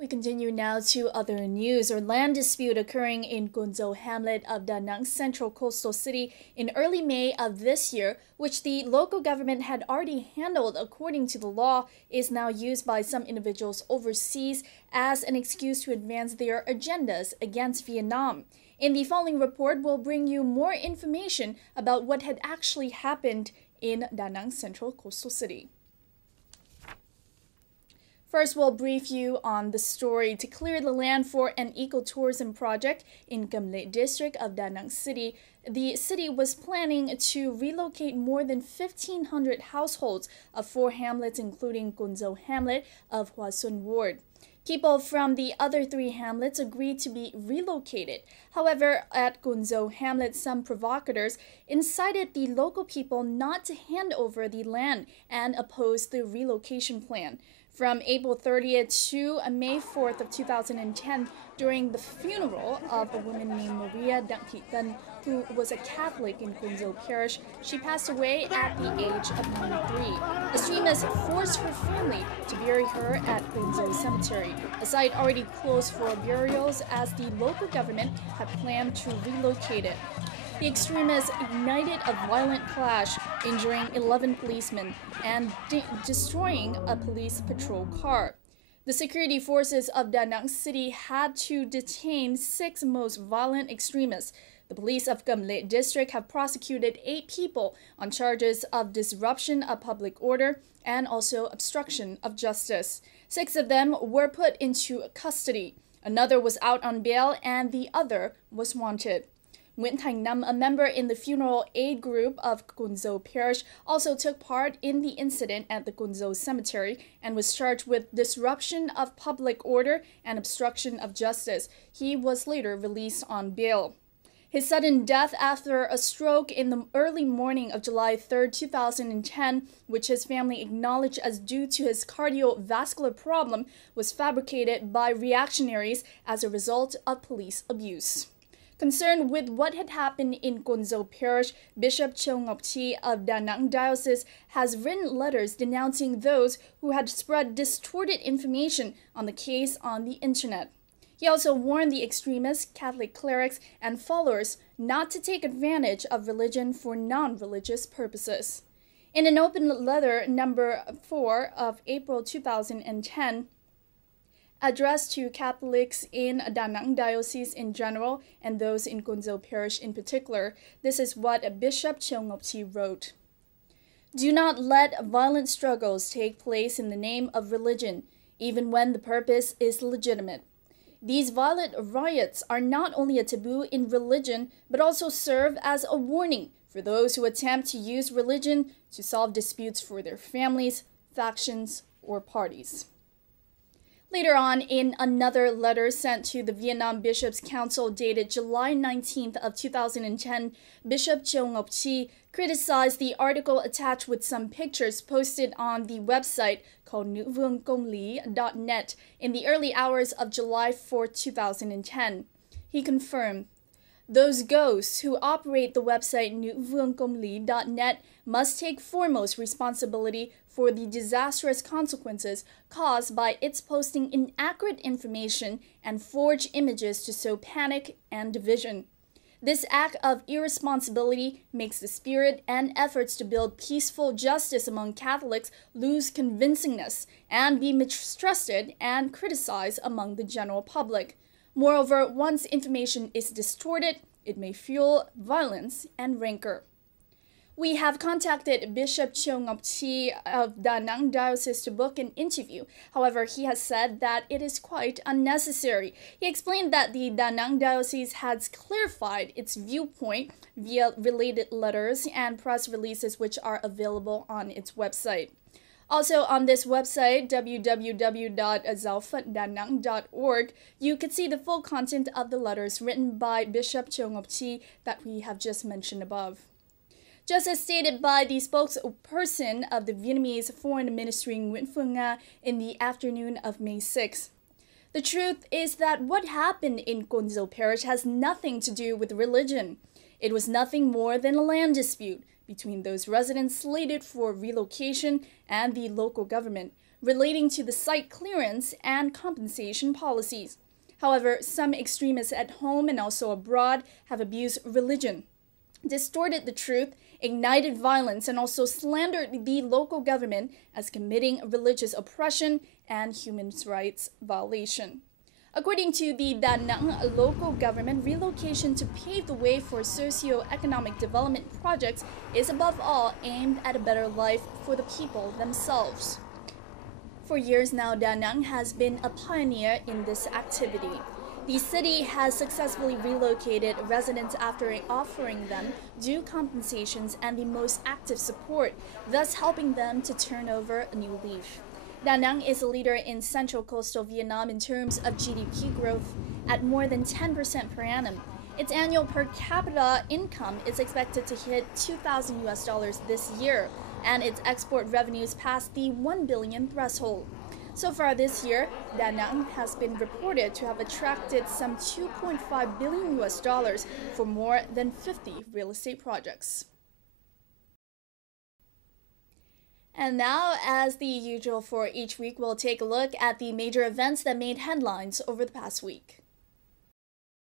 We continue now to other news. A land dispute occurring in Gunzo hamlet of Da Nang's central coastal city in early May of this year, which the local government had already handled according to the law, is now used by some individuals overseas as an excuse to advance their agendas against Vietnam. In the following report, we'll bring you more information about what had actually happened in Da Nang's central coastal city. First, we'll brief you on the story. To clear the land for an ecotourism project in Cam Ranh district of Da Nang City, the city was planning to relocate more than 1,500 households of 4 hamlets, including Gunzo hamlet of Hoa Xuân ward. People from the other 3 hamlets agreed to be relocated. However, at Gunzo hamlet, some provocateurs incited the local people not to hand over the land and opposed the relocation plan. From April 30th to May 4th of 2010, during the funeral of a woman named Maria Dang Thị Tân, who was a Catholic in Gunzo Parish, she passed away at the age of 93. Extremists forced her family to bury her at Gunzo Cemetery, a site already closed for burials as the local government had planned to relocate it. The extremists ignited a violent clash, injuring 11 policemen and destroying a police patrol car. The security forces of Da Nang City had to detain 6 most violent extremists. The police of Cam Ranh district have prosecuted 8 people on charges of disruption of public order and also obstruction of justice. 6 of them were put into custody. Another was out on bail and the other was wanted. Nguyễn Thành Nam, a member in the funeral aid group of Gunzo Parish, also took part in the incident at the Gunzo Cemetery and was charged with disruption of public order and obstruction of justice. He was later released on bail. His sudden death after a stroke in the early morning of July 3, 2010, which his family acknowledged as due to his cardiovascular problem, was fabricated by reactionaries as a result of police abuse. Concerned with what had happened in Gunzo Parish, Bishop Tong of Da Nang Diocese has written letters denouncing those who had spread distorted information on the case on the internet. He also warned the extremists, Catholic clerics, and followers not to take advantage of religion for non-religious purposes. In an open letter number 4 of April 2010, addressed to Catholics in Da Nang Diocese in general and those in Gunzo Parish in particular, this is what Bishop Tong wrote. Do not let violent struggles take place in the name of religion, even when the purpose is legitimate. These violent riots are not only a taboo in religion, but also serve as a warning for those who attempt to use religion to solve disputes for their families, factions, or parties. Later on, in another letter sent to the Vietnam Bishops' Council dated July 19th of 2010, Bishop Tong criticized the article attached with some pictures posted on the website called nuvungcongli.net in the early hours of July 4, 2010. He confirmed, "Those ghosts who operate the website nuvungcongli.net must take foremost responsibility for the disastrous consequences caused by its posting inaccurate information and forged images to sow panic and division. This act of irresponsibility makes the spirit and efforts to build peaceful justice among Catholics lose convincingness and be mistrusted and criticized among the general public. Moreover, once information is distorted, it may fuel violence and rancor." We have contacted Bishop Tong of Da Nang Diocese to book an interview. However, he has said that it is quite unnecessary. He explained that the Da Nang Diocese has clarified its viewpoint via related letters and press releases which are available on its website. Also on this website, www.zaophatdanang.org, you could see the full content of the letters written by Bishop Tong that we have just mentioned above. Just as stated by the spokesperson of the Vietnamese Foreign Ministry Nguyễn Phương Nga in the afternoon of May 6, the truth is that what happened in Gunzo Parish has nothing to do with religion. It was nothing more than a land dispute between those residents slated for relocation and the local government, relating to the site clearance and compensation policies. However, some extremists at home and also abroad have abused religion, distorted the truth, ignited violence, and also slandered the local government as committing religious oppression and human rights violation. According to the Da Nang local government, relocation to pave the way for socio-economic development projects is above all aimed at a better life for the people themselves. For years now, Da Nang has been a pioneer in this activity. The city has successfully relocated residents after offering them due compensations and the most active support, thus helping them to turn over a new leaf. Da Nang is a leader in central coastal Vietnam in terms of GDP growth at more than 10% per annum. Its annual per capita income is expected to hit $2,000 this year, and its export revenues passed the 1 billion threshold. So far this year, Da Nang has been reported to have attracted some $2.5 billion for more than 50 real estate projects. And now, as the usual for each week, we'll take a look at the major events that made headlines over the past week.